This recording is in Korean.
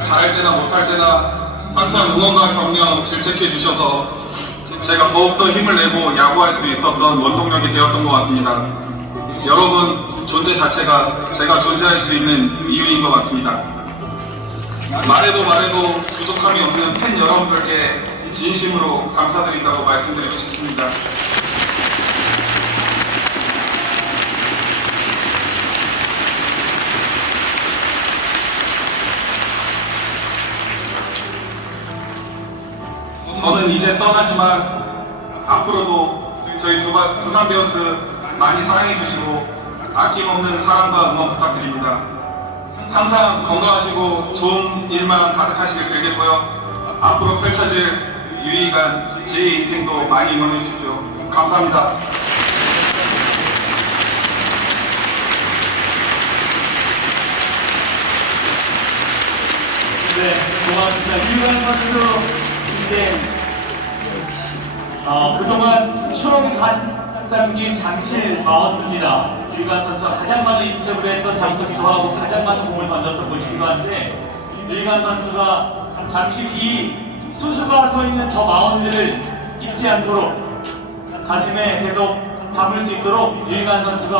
잘할 때나 못할 때나 항상 응원과 격려 질책해 주셔서 제가 더욱더 힘을 내고 야구할 수 있었던 원동력이 되었던 것 같습니다. 여러분 존재 자체가 제가 존재할 수 있는 이유인 것 같습니다. 말해도 말해도 부족함이 없는 팬 여러분들께 진심으로 감사드린다고 말씀드리고 싶습니다. 저는 이제 떠나지만 앞으로도 저희 두바, 두산 베어스 많이 사랑해 주시고 아낌없는 사랑과 응원 부탁드립니다. 항상 건강하시고 좋은 일만 가득하시길 빌겠고요. 앞으로 펼쳐질 유익한 제 인생도 많이 응원해 주십시오. 감사합니다. 네, 고맙습니다. 유관 선수 인생 어, 그동안 추억이 가득 담긴 장실 마운드입니다. 유관 선수가 가장 많은 인터뷰를 했던 장소기도 하고 가장 많은 공을 던졌던 곳이기도 한데 유관 선수가 잠실 이 투수가 서 있는 저 마운드를 잊지 않도록 가슴에 계속 담을 수 있도록 유희관 선수가